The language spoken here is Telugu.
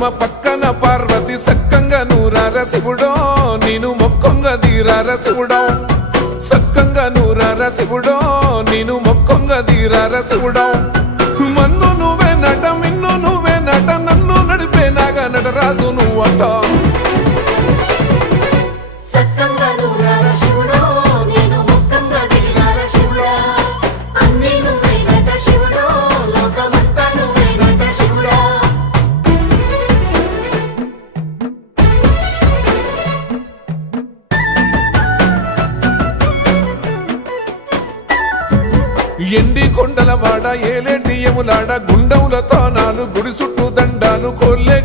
పద్మ పక్కన పార్వతి సక్కంగా నూరార శివుడో నేను మొక్కొంగ దీరార శివుడో సక్కంగా నూరార శివుడో నేను మొక్కొంగ దీరార శివుడో మన్ను నువ్వే నట మిన్ను నువ్వే నట నన్ను నడిపే నాగా నటరాజు నువ్వట ఎండి కొండల వాడ ఏలేటి యములాడ గుండములతో నాలు గుడి చుట్టూ దండాలు కోల్లే